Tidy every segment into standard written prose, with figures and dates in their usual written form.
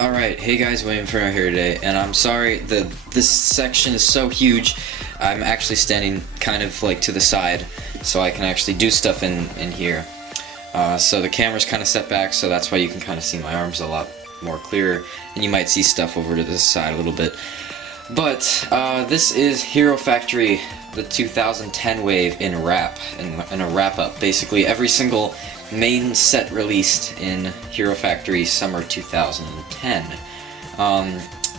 Alright, hey guys, William Inferno here today, and I'm sorry that this section is so huge. I'm actually standing kind of like to the side, so I can actually do stuff in here. So the camera's kind of set back, so that's why you can kind of see my arms a lot more clearer, and you might see stuff over to this side a little bit. But this is Hero Factory, the 2010 wave in a wrap-up. Basically, every single main set released in Hero Factory Summer 2010.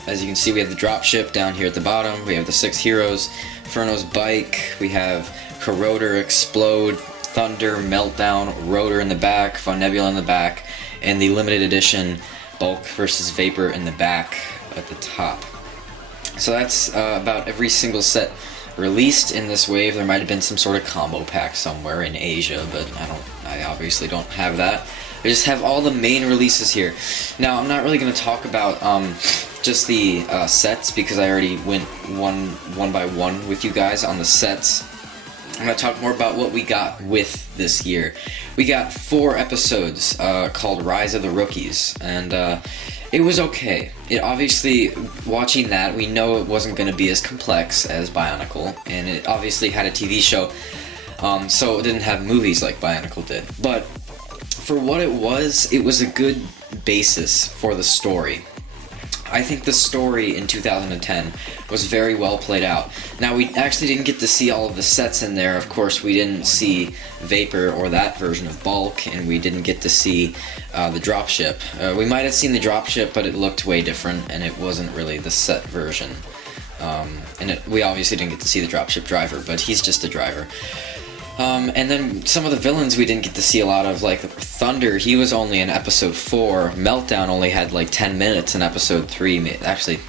As you can see, we have the dropship down here at the bottom, we have the 6 heroes, Inferno's bike, we have Corroder, Explode, Thunder, Meltdown, Rotor in the back, Von Nebula in the back, and the limited edition Bulk versus Vapor in the back at the top. So that's about every single set released in this wave. There might have been some sort of combo pack somewhere in Asia, but I obviously don't have that. I just have all the main releases here. Now, I'm not really going to talk about just the sets, because I already went one by one with you guys on the sets. I'm going to talk more about what we got with this year. We got 4 episodes called Rise of the Rookies, and it was okay. It obviously, watching that, we know it wasn't going to be as complex as Bionicle, and it obviously had a TV show, so it didn't have movies like Bionicle did. But for what it was a good basis for the story. I think the story in 2010 was very well played out. Now, we actually didn't get to see all of the sets in there. Of course, we didn't see Vapor or that version of Bulk, and we didn't get to see the dropship. We might have seen the dropship, but it looked way different, and it wasn't really the set version. We obviously didn't get to see the dropship driver, but he's just a driver. And then some of the villains we didn't get to see a lot of, like Thunder, he was only in episode 4, Meltdown only had like 10 minutes in episode 3, actually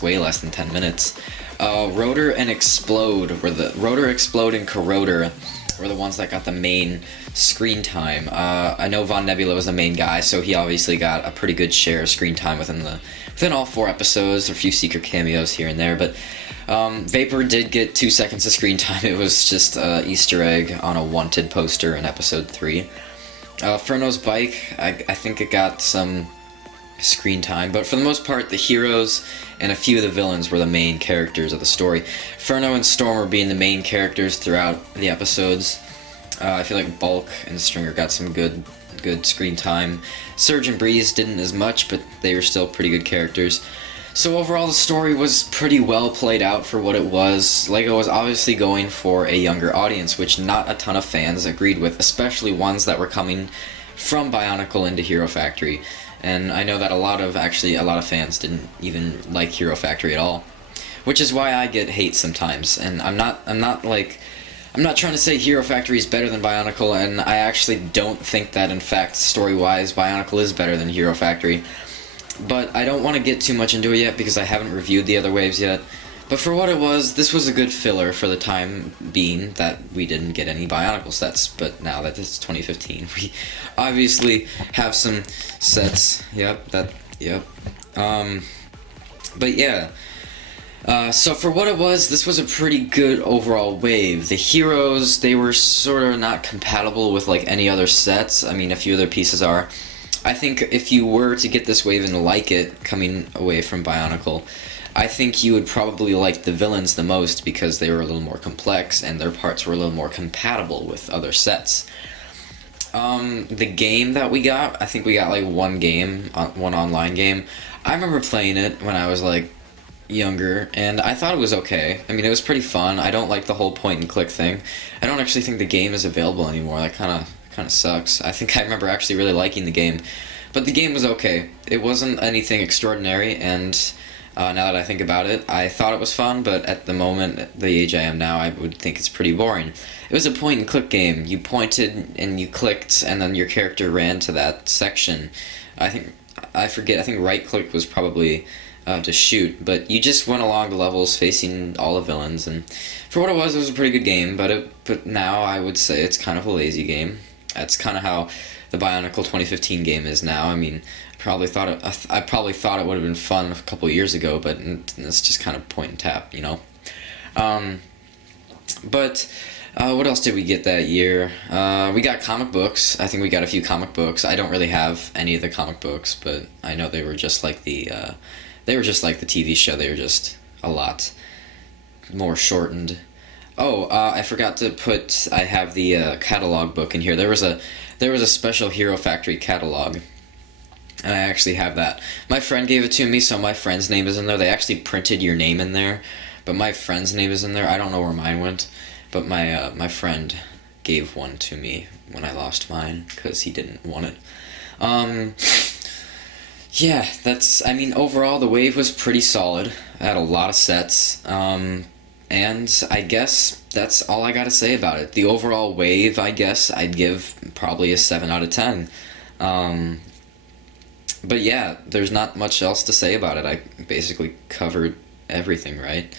way less than 10 minutes. Rotor and Explode Rotor, Explode, and Corroder were the ones that got the main screen time. I know Von Nebula was the main guy, so he obviously got a pretty good share of screen time within all 4 episodes, a few secret cameos here and there, but Vapor did get 2 seconds of screen time. It was just an Easter egg on a wanted poster in episode 3. Inferno's bike, I think it got some screen time, but for the most part, the heroes and a few of the villains were the main characters of the story. Inferno and Storm were being the main characters throughout the episodes. I feel like Bulk and Stringer got some good screen time. Surge and Breeze didn't as much, but they were still pretty good characters. So overall, the story was pretty well played out for what it was. LEGO was obviously going for a younger audience, which not a ton of fans agreed with, especially ones that were coming from Bionicle into Hero Factory. And I know that a lot of fans didn't even like Hero Factory at all, which is why I get hate sometimes. And I'm not trying to say Hero Factory is better than Bionicle, and I actually don't think that, in fact, story-wise, Bionicle is better than Hero Factory. But I don't want to get too much into it yet because I haven't reviewed the other waves yet. But for what it was, this was a good filler for the time being that we didn't get any Bionicle sets. But now that it's 2015, we obviously have some sets. But yeah. So for what it was, this was a pretty good overall wave. The heroes, they were sort of not compatible with like any other sets. I mean, a few other pieces are. I think if you were to get this wave and like it, coming away from Bionicle, I think you would probably like the villains the most because they were a little more complex and their parts were a little more compatible with other sets. The game that we got, I think we got like one online game. I remember playing it when I was like younger, and I thought it was okay. I mean, it was pretty fun. I don't like the whole point and click thing. I don't actually think the game is available anymore. That kind of sucks. I think I remember actually really liking the game, but the game was okay. It wasn't anything extraordinary, and now that I think about it, I thought it was fun, but at the moment, at the age I am now, I would think it's pretty boring. It was a point and click game. You pointed and you clicked, and then your character ran to that section. I think right click was probably to shoot, but you just went along the levels facing all the villains, and for what it was a pretty good game, but now I would say it's kind of a lazy game. That's kind of how the Bionicle 2015 game is now. I mean, I probably thought it would have been fun a couple of years ago, but it's just kind of point and tap, you know. But what else did we get that year? We got comic books. I think we got a few comic books. I don't really have any of the comic books, but I know they were just like the TV show. They were just a lot more shortened. Oh, I forgot to put. I have the catalog book in here. There was a special Hero Factory catalog, and I actually have that. My friend gave it to me, so my friend's name is in there. They actually printed your name in there, but my friend's name is in there. I don't know where mine went, but my friend gave one to me when I lost mine because he didn't want it. Yeah, I mean, overall, the wave was pretty solid. I had a lot of sets. And I guess that's all I gotta say about it. The overall wave, I guess, I'd give probably a 7 out of 10. But yeah, there's not much else to say about it. I basically covered everything, right?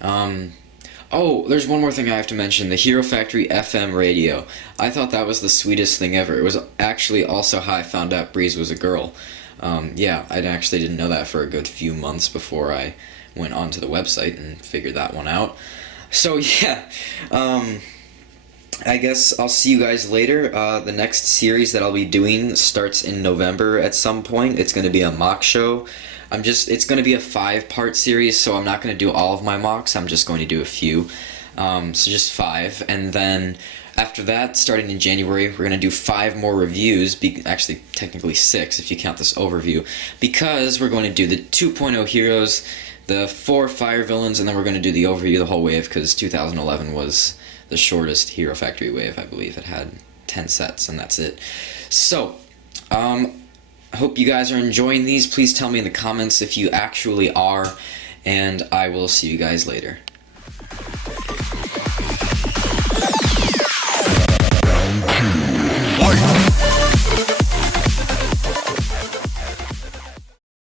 Oh, there's one more thing I have to mention. The Hero Factory FM radio. I thought that was the sweetest thing ever. It was actually also how I found out Breeze was a girl. Yeah, I actually didn't know that for a good few months before I went onto the website and figured that one out. So yeah, I guess I'll see you guys later. The next series that I'll be doing starts in November at some point. It's going to be a mock show. It's going to be a 5-part series, so I'm not going to do all of my mocks. I'm just going to do a few. So just 5, and then after that, starting in January, we're going to do 5 more reviews, actually technically 6 if you count this overview, because we're going to do the 2.0 heroes, the 4 fire villains, and then we're going to do the overview of the whole wave, because 2011 was the shortest Hero Factory wave, I believe. It had 10 sets, and that's it. So, I hope you guys are enjoying these. Please tell me in the comments if you actually are, and I will see you guys later. Fight!